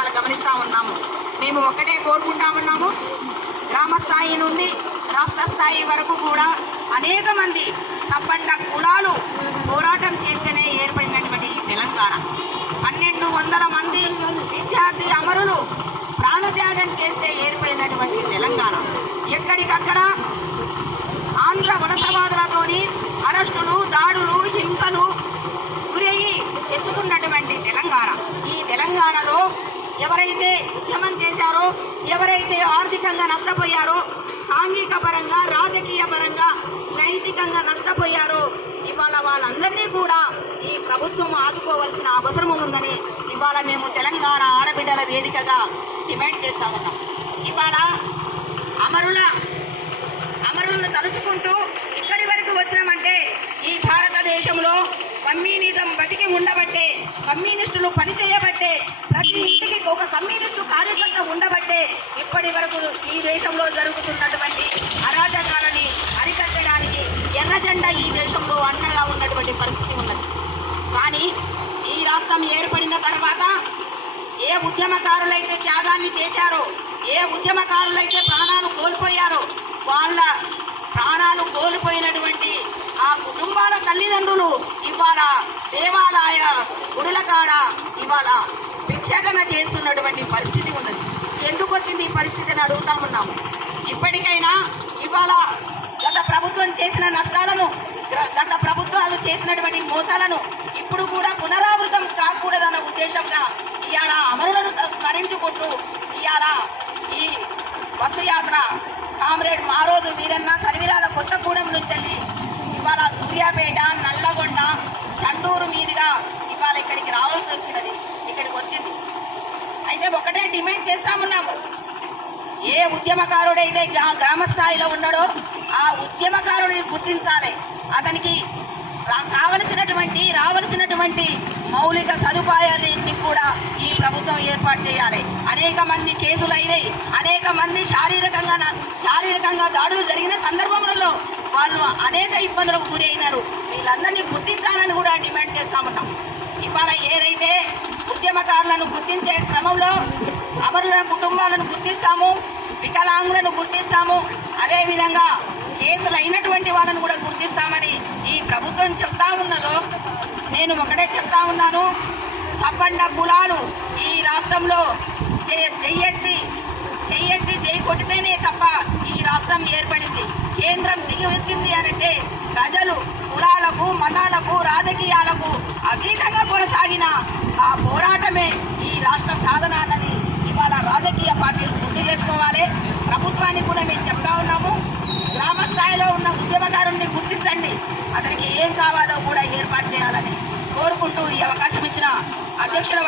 ఇవాళ గమనిస్తూ ఉన్నాము. మేము ఒకటే కోరుకుంటా ఉన్నాము, గ్రామ స్థాయి నుండి రాష్ట్ర స్థాయి వరకు కూడా అనేక మంది సంపన్న కులాలు పోరాటం చేస్తేనే ఏర్పడినటువంటి ఈ తెలంగాణ. 1200 మంది విద్యార్థి అమరులు ప్రాణత్యాగం చేస్తే ఏర్పడినటువంటి తెలంగాణ. ఎక్కడికక్కడ ఆంధ్ర వలసవాదులతోని అరెస్టులు, దాడులు, హింసలు గురయ్యి తెచ్చుకున్నటువంటి తెలంగాణ. ఈ తెలంగాణలో ఎవరైతే ఉద్యమం చేశారో, ఎవరైతే ఆర్థికంగా నష్టపోయారో, సాంఘిక పరంగా, రాజకీయ పరంగా, నైతికంగా నష్టపోయారో, ఇవాళ వాళ్ళందరినీ కూడా ఈ ప్రభుత్వం ఆదుకోవాల్సిన అవసరం ఉందని ఇవాళ మేము తెలంగాణ ఆడబిడ్డల వేదికగా డిమాండ్ చేస్తా ఉన్నాం. ఇవాళ అమరులను తలుసుకుంటూ ఇక్కడి వరకు వచ్చినామంటే ఈ భారతదేశంలో కమ్యూనిజం బతికి ఉండబట్టే, కమ్యూనిస్టులు పనిచేయబట్టే, ప్రతి ఇంటికి ఒక కమ్యూనిస్టు కార్యకర్త ఉండబట్టే ఇప్పటి వరకు ఈ దేశంలో జరుగుతున్నటువంటి అరాజకాలని అరికట్టడానికి ఎర్ర జెండా ఈ దేశంలో అండగా ఉన్నటువంటి పరిస్థితి ఉన్నది. కానీ ఈ రాష్ట్రం ఏర్పడిన తర్వాత ఏ ఉద్యమకారులైతే త్యాగాన్ని చేశారో, ఏ ఉద్యమకారులైతే ప్రాణాలు కోల్పోయారో, వాళ్ళ ప్రాణాలు కోల్పోయినటువంటి ఆ కుటుంబాల తల్లిదండ్రులు ఇవాళ దేవాలయ గుడుల కాడ ఇవాళ భిక్షాటన చేస్తున్నటువంటి పరిస్థితి ఉన్నది. ఎందుకు వచ్చింది ఈ పరిస్థితిని అడుగుతా ఉన్నాము. ఇప్పటికైనా ఇవాళ గత ప్రభుత్వం చేసిన నష్టాలను, గత ప్రభుత్వాలు చేసినటువంటి మోసాలను ఇప్పుడు కూడా పునరావృతం కాకూడదన్న ఉద్దేశంగా ఇవాళ అమరులను స్మరించుకుంటూ ఇవాళ ఈ బస్సు యాత్ర కామ్రేడ్ మారోజు వీరన్న కరివిరాల కొత్తగూడెం నుంచి ఇవాళ సూర్యాపేట, నల్లగొండ, చండూరు మీదుగా ఇవాళ ఇక్కడికి రావాల్సి వచ్చినది. ఇక్కడికి వచ్చింది. అయితే ఒకటే డిమాండ్ చేస్తామున్నాము, ఏ ఉద్యమకారుడైతే గ్రామ స్థాయిలో ఉన్నాడో ఆ ఉద్యమకారుడిని గుర్తించాలి. అతనికి రావలసినటువంటి మౌలిక సదుపాయాలన్నీ కూడా ఈ ప్రభుత్వం ఏర్పాటు చేయాలి. అనేక మంది కేసులు అయినాయి, అనేక మంది శారీరకంగా దాడులు జరిగిన సందర్భంలో వాళ్ళు అనేక ఇబ్బందులకు గురి అయినారు. వీళ్ళందరినీ గుర్తించాలని కూడా డిమాండ్ చేస్తామన్నాం. ఇవాళ ఏదైతే ఉద్యమకారులను గుర్తించే క్రమంలో అమరుల కుటుంబాలను గుర్తిస్తాము, వికలాంగులను గుర్తిస్తాము, అదేవిధంగా కేసులు అయినటువంటి వాళ్ళను కూడా గుర్తిస్తామని ఈ ప్రభుత్వం చెప్తా ఉన్నదో, నేను ఒకటే చెప్తా ఉన్నాను, సంపన్న కులాలు ఈ రాష్ట్రంలో చెయ్యెత్తి జై కొట్టితేనే తప్ప ఈ రాష్ట్రం ఏర్పడింది. కేంద్రం దిగి వచ్చింది అంటే ప్రజలు కులాలకు, మతాలకు, రాజకీయాలకు అతీతంగా కొనసాగిన ఆ పోరాటమే ఈ రాష్ట్ర సాధన అన్నది ఇవాళ రాజకీయ పార్టీలు గుర్తు చేసుకోవాలి. ప్రభుత్వానికి కూడా మేము చెప్తా ఉన్నాము, గ్రామ స్థాయిలో ఉన్న ఉద్యమకారుల్ని గుర్తించండి, అతనికి ఏం కావాలో కూడా ఏర్పాటు చేయాలని కోరుకుంటూ ఈ అవకాశం ఇచ్చిన అధ్యక్షుల